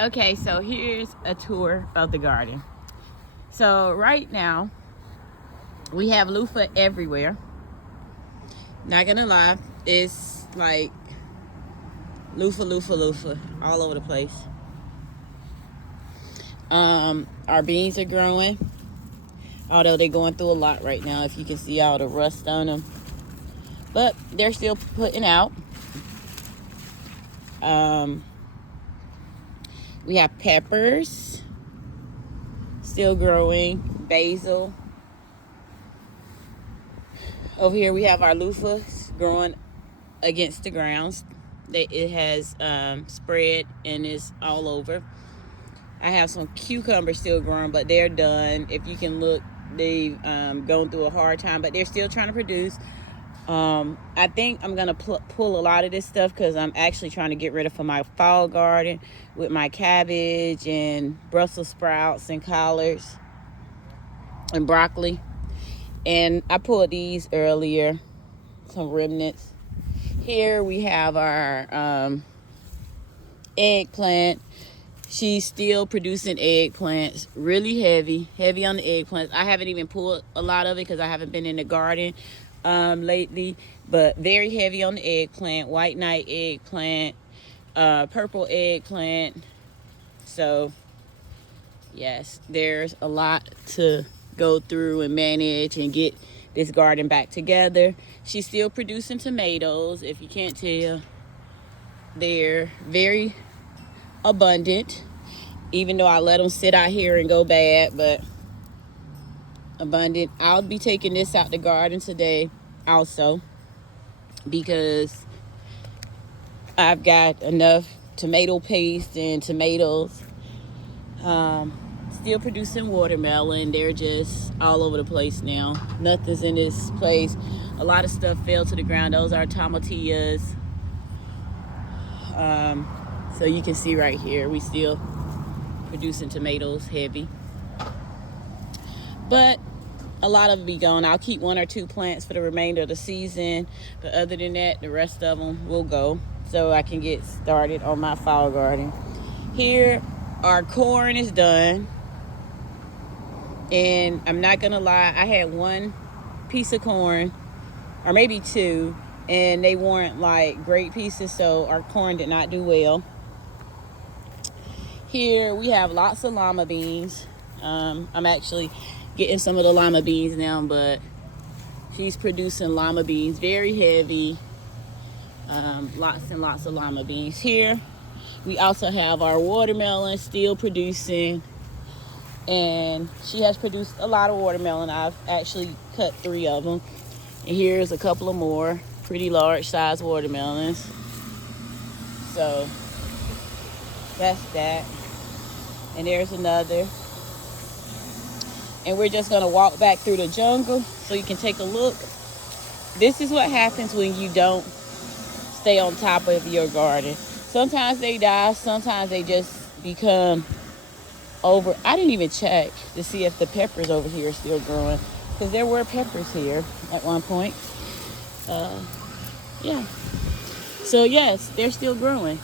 Okay, so here's a tour of the garden. So right now, we have loofah everywhere. Not gonna lie, it's like loofah all over the place. Our beans are growing, although they're going through a lot right now. If you can see all the rust on them, but they're still putting out. We have peppers still growing, basil. Over here we have our loofahs growing against the ground. It has spread and is all over. I have some cucumbers still growing, but they're done. If you can look, they've gone through a hard time, but they're still trying to produce. I think I'm gonna pull a lot of this stuff because I'm actually trying to get rid of for my fall garden with my cabbage and Brussels sprouts and collards and broccoli. And I pulled these earlier, some remnants. Here we have our eggplant. She's still producing eggplants, really heavy on the eggplants. I haven't even pulled a lot of it because I haven't been in the garden lately, but very heavy on the eggplant, white knight eggplant, purple eggplant. So yes, there's a lot to go through and manage and get this garden back together. She's still producing tomatoes. If you can't tell, they're very abundant, even though I let them sit out here and go bad, but abundant. I'll be taking this out the garden today also because I've got enough tomato paste and tomatoes. Still producing watermelon. They're just all over the place now. Nothing's in this place. A lot of stuff fell to the ground. Those are tomatillas. So you can see right here, we still producing tomatoes heavy. But a lot of them be gone. I'll keep one or two plants for the remainder of the season. But other than that, the rest of them will go so I can get started on my fall garden. Here, our corn is done. And I'm not gonna lie, I had one piece of corn, or maybe two, and they weren't like great pieces, so our corn did not do well. Here we have lots of lima beans. I'm actually getting some of the lima beans now, but she's producing lima beans, very heavy. Lots and lots of lima beans. Here we also have our watermelon still producing, and she has produced a lot of watermelon. I've actually cut 3 of them, and here's a couple of more pretty large size watermelons. So that's that, and there's another. And we're just gonna walk back through the jungle so you can take a look. This is what happens when you don't stay on top of your garden. Sometimes they die, sometimes they just become over. I didn't even check to see if the peppers over here are still growing, because there were peppers here at one point. Yeah. So yes, they're still growing.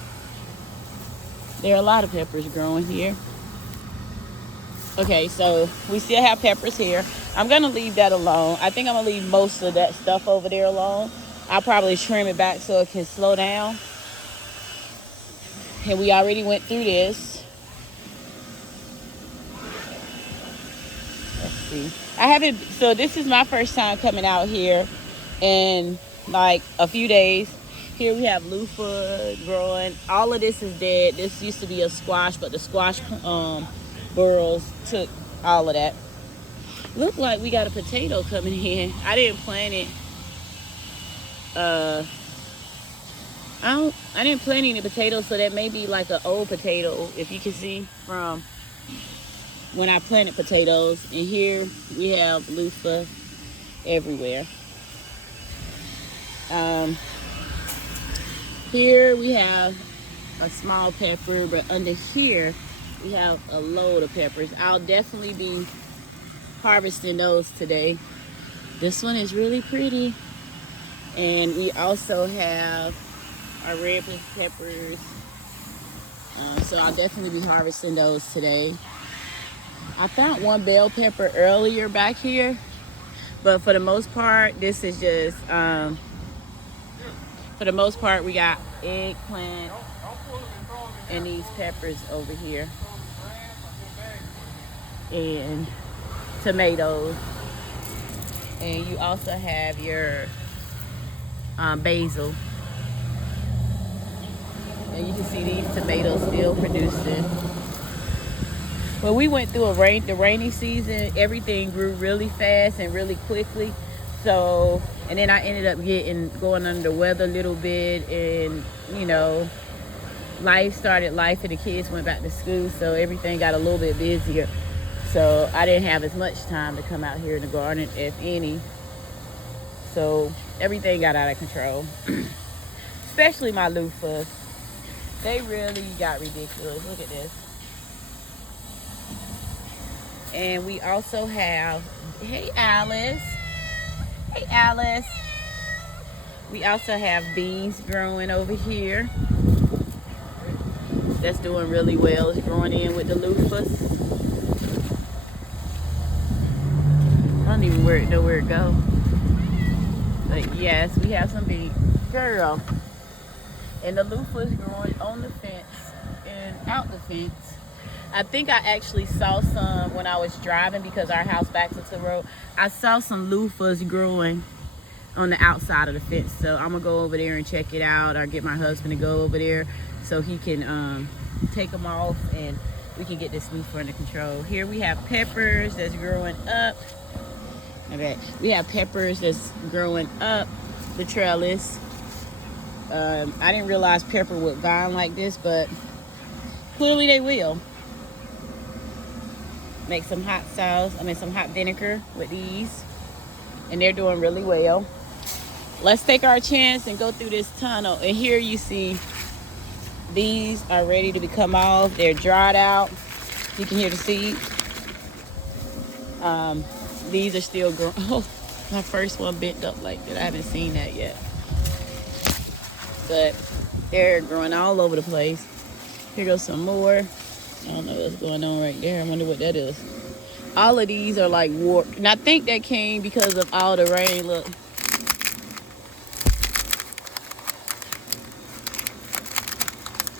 There are a lot of peppers growing here. Okay, so we still have peppers here. I'm gonna leave that alone. I think I'm gonna leave most of that stuff over there alone. I'll probably trim it back so it can slow down. And we already went through this. Let's see. I haven't, so this is my first time coming out here in like a few days. Here we have loofah growing. All of this is dead. This used to be a squash, but the squash burrows took all of that. Look like we got a potato coming in. I didn't plant it. I didn't plant any potatoes, so that may be like an old potato, if you can see from when I planted potatoes. And here we have loofah everywhere. Here we have a small pepper, but under here we have a load of peppers. I'll definitely be harvesting those today. This one is really pretty. And we also have our red peppers. So I'll definitely be harvesting those today. I found one bell pepper earlier back here, but for the most part, this is just, for the most part, we got eggplant and these peppers over here, and tomatoes. And you also have your basil. And you can see these tomatoes still producing. When we went through the rainy season, everything grew really fast and really quickly. So, and then I ended up going under the weather a little bit, and you know, life started life, and the kids went back to school, so everything got a little bit busier. So I didn't have as much time to come out here in the garden, if any. So everything got out of control, especially my loofahs. They really got ridiculous. Look at this. And we also have, hey Alice. Hey Alice. We also have beans growing over here. That's doing really well. It's growing in with the loofahs. I don't even know where it goes. But yes, we have some beans. Girl. And the loofahs growing on the fence and out the fence. I think I actually saw some when I was driving, because our house backs into the road. I saw some loofahs growing on the outside of the fence. So I'm going to go over there and check it out, or get my husband to go over there so he can take them off and we can get this loofah under control. Here we have peppers that's growing up. Okay, we have peppers that's growing up the trellis. I didn't realize pepper would vine like this, but clearly they will. Make some hot sauce, some hot vinegar with these. And they're doing really well. Let's take our chance and go through this tunnel. And here you see these are ready to become off. They're dried out. You can hear the seeds. These are still growing. Oh, my first one bent up like that. I haven't seen that yet. But they're growing all over the place. Here goes some more. I don't know what's going on right there. I wonder what that is. All of these are like warped. And I think that came because of all the rain. Look.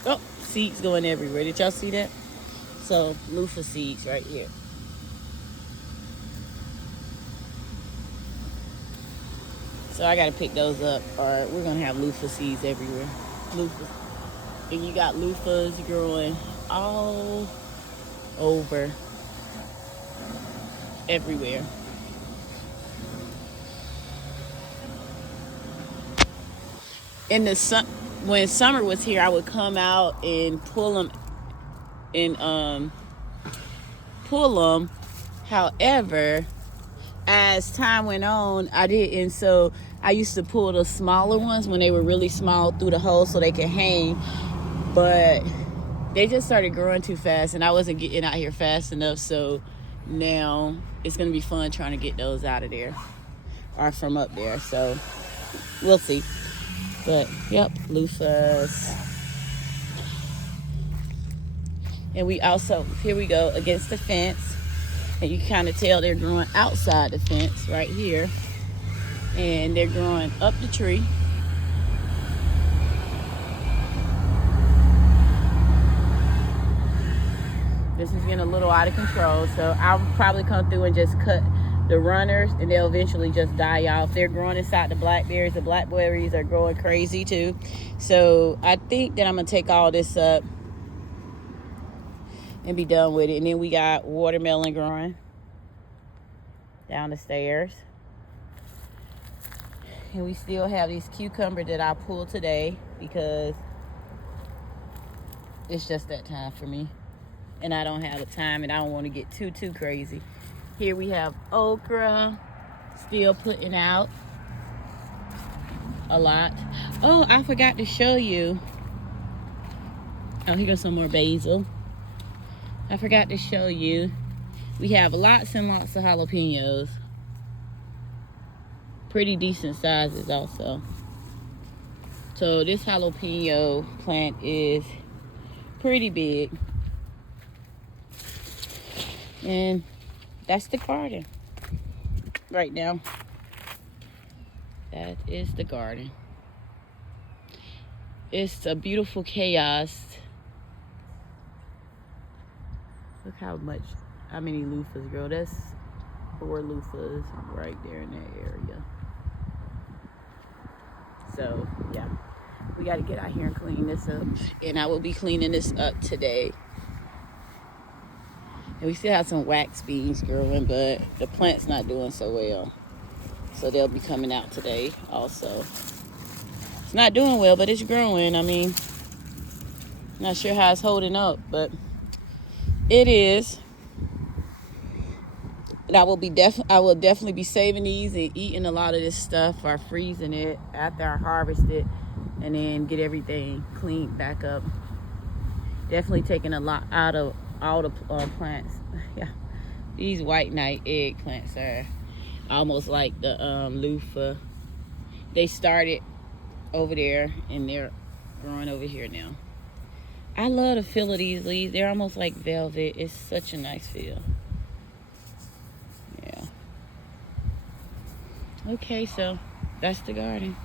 Oh, seeds going everywhere. Did y'all see that? So, loofah seeds right here. So I gotta pick those up, or we're gonna have loofah seeds everywhere. Loofahs. And you got loofahs growing all over, everywhere. In the sun, when summer was here, I would come out and pull them and pull them. However, as time went on, I didn't. So I used to pull the smaller ones when they were really small through the hole so they could hang. But they just started growing too fast, and I wasn't getting out here fast enough. So now it's going to be fun trying to get those out of there, or from up there. So we'll see. But yep, loofahs. And we also, here we go, against the fence. And you can kind of tell they're growing outside the fence right here. And they're growing up the tree. This is getting a little out of control. So I'll probably come through and just cut the runners, and they'll eventually just die off. They're growing inside the blackberries. The blackberries are growing crazy too. So I think that I'm going to take all this up and be done with it. And then we got watermelon growing down the stairs. And we still have these cucumbers that I pulled today because it's just that time for me. And I don't have the time, and I don't want to get too crazy. Here we have okra, still putting out a lot. Oh, I forgot to show you. Oh, here goes some more basil. I forgot to show you. We have lots and lots of jalapenos. Pretty decent sizes also. So this jalapeno plant is pretty big. And that's the garden right now. That is the garden. It's a beautiful chaos. Look how many loofahs, girl. That's 4 loofahs right there in that area. So, yeah. We got to get out here and clean this up. And I will be cleaning this up today. And we still have some wax beans growing, but the plant's not doing so well. So they'll be coming out today also. It's not doing well, but it's growing. I mean, not sure how it's holding up, but it is. And I will definitely be saving these and eating a lot of this stuff, or freezing it after I harvest it, and then get everything cleaned back up. Definitely taking a lot out of all the plants. Yeah, these white night eggplants are almost like the loofah. They started over there and they're growing over here now. I love the feel of these leaves. They're almost like velvet. It's such a nice feel. Yeah. Okay, so that's the garden.